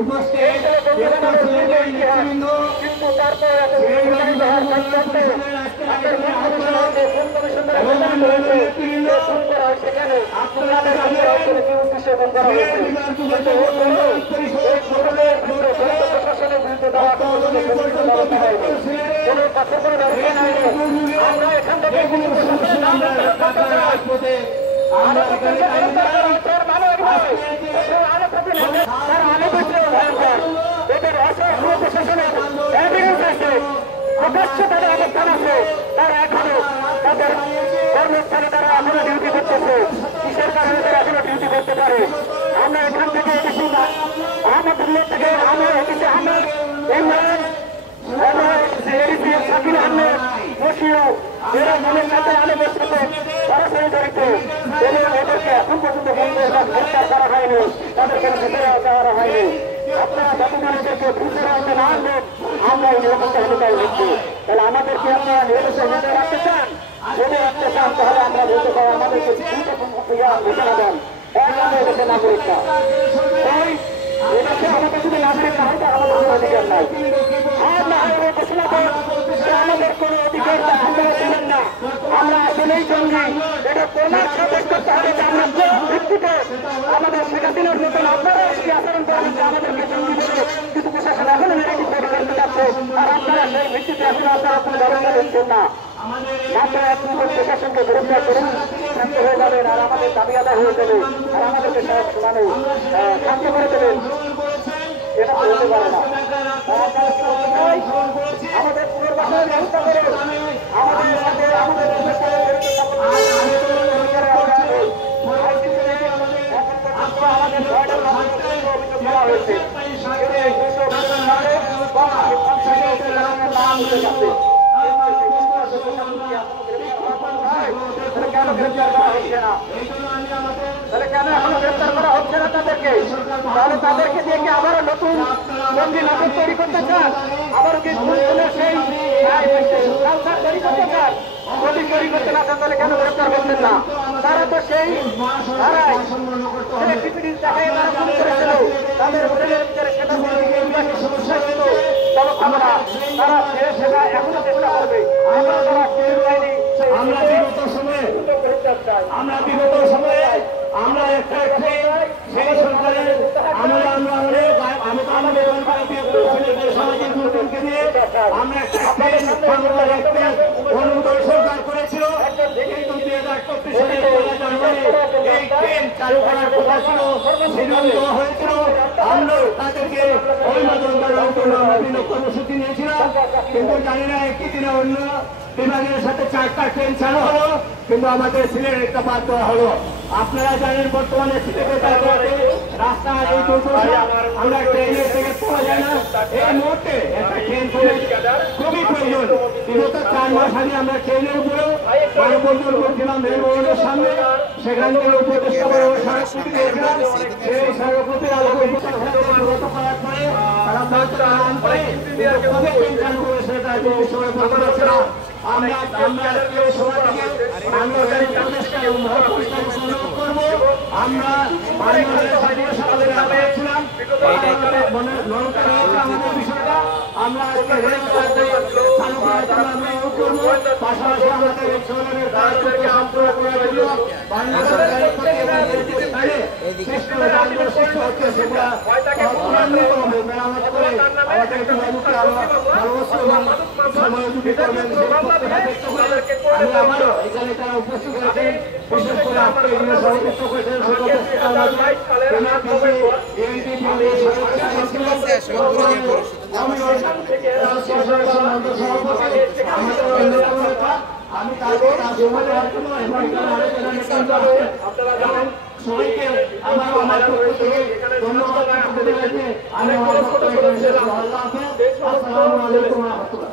উপস্থিত নেতৃবৃন্দ কিন্তু তারপর আমরা এখান থেকে প্রকাশ্য তাদের অবস্থান আছে, তারা এখনো তাদের কর্মস্থানে তারা এখনো ডিউটি করতেছে। কিসের কারণে তারা এখনো ডিউটি করতে পারে? আমরা এখান থেকে আহমদুল্লাহ থেকে আহমেদ হচ্ছে আহমেদ ইমরান শাকিল আহমেদ বসিও এরা মনের সাথে আলমের সাথে সরাসরি জড়িত এবং ওদেরকে এখন পর্যন্ত গ্রেফতার করা হয়নি, তাদেরকে ভেতরে দেওয়া হয়নি। আপনারা যতক্ষণ এদেরকে ভূতের আনতে না আনবেন আমরা এই নিরাপত্তা হেলিকায় হচ্ছি। তাহলে আমাদেরকে আপনারা নিরাপত্তা হেলিকায় রাখতে চান, যদি রাখতে চান তাহলে আমরা বলতে পারি আমাদেরকে ঘোষণা দেন। এক আমাদের দেশে নাগরিকরা ওই এদেশে আমাদের শুধু নাগরিক না হয়, আমাদের কোনো অধিকার নাই। আর না হয় ঘোষণা দেন যে আমাদের কোনো অধিকার আপনারা দিলেন না, আমরা আসলেই জঙ্গি। এটা প্রমাণ সাব্যস্ত করতে হবে যে আমরা ভিত্তিতে আমাদের শেখ হাসিনার মতন আপনারা কি আচরণ করেন যে আমাদেরকে জঙ্গি বলে কিছু প্রশাসন এখনো নেগেটিভ তৈরি করতে চাচ্ছে, আর আপনারা সেই ভিত্তিতে এখনো আপনারা কোনো ব্যবস্থা নিচ্ছেন না। মাত্র আপনি প্রশাসনকে গ্রেফতার করুন, শান্ত হয়ে যাবেন, আর আমাদের দাবি আদায় হয়ে যাবে, আর আমাদেরকে মানে শান্ত করে দেবেন। এটা হতে পারে না। আমাদের পুনর্বাসনের ব্যবস্থা করুন, আমাদের সাথে আমাদের হয়েছে কেন গ্রেফতার করা হচ্ছে না? তাহলে কেন এখনো গ্রেফতার করা হচ্ছে না তাদেরকে? তাহলে তাদেরকে দিয়ে কি আবারও নতুন জঙ্গি নাটক তৈরি করতে চান? আবারও কি সেই কালচার তৈরি করতে চান? যদি তৈরি করতে না চান তাহলে কেন গ্রেফতার করতেন না? তারা তো সেই তারাই দেখায় তারা ফোন করেছিল, তাদের হোটেলের ভিতরে সেটা সমস্যা ছিল, তারা সেটা এখনো চেষ্টা করবে। আমরা বিগত সময়ে আমরা একটা সেই সরকারের আমরা সামাজিক নতুনকে দিয়ে আমরা একটা অনুমোদন সরকার করেছিল, কিন্তু 2031 সালের 1 জানুয়ারি এই ট্রেন চালু করার কথা ছিল, সিদ্ধান্ত দেওয়া হয়েছিল। আমরা তাদেরকে অনুমোদন করার জন্য বিভিন্ন কর্মসূচি নিয়েছিলাম, কিন্তু জানি না একই দিনে অন্য বিভাগের সাথে 4টা ট্রেন চালু হলো, কিন্তু আমাদের সিলেট একটা বাদ দেওয়া হলো। আপনারা জানেন বর্তমানে সিলেটের রাস্তা এই আমরা ট্রেনের থেকে পাওয়া যায় না। এই মুহূর্তে একটা ট্রেন খুবই প্রয়োজন। বিগত 4 মাস আগে আমরা ট্রেনের উপরে মানববন্ধন করছিলাম রেলভবনের সামনে, সেখান থেকে উপদেষ্টা সেই সড়কপথের আলোকে করার পরে তারা আমরা পাশাপাশি আমাদের মেরামত করে সমালোচনা করবেন। আমি আমারও এখানে তারা উপস্থিত হয়েছেন, বিশেষ করে আপনি এখানে সভাপতিত্ব করেছেন আমি সবাইকে আমার পক্ষ থেকে ধন্যবাদ।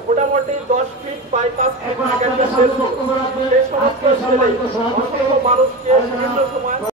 মোটামুটি 10 ফিট বাইপাস মানুষকে বিভিন্ন সময়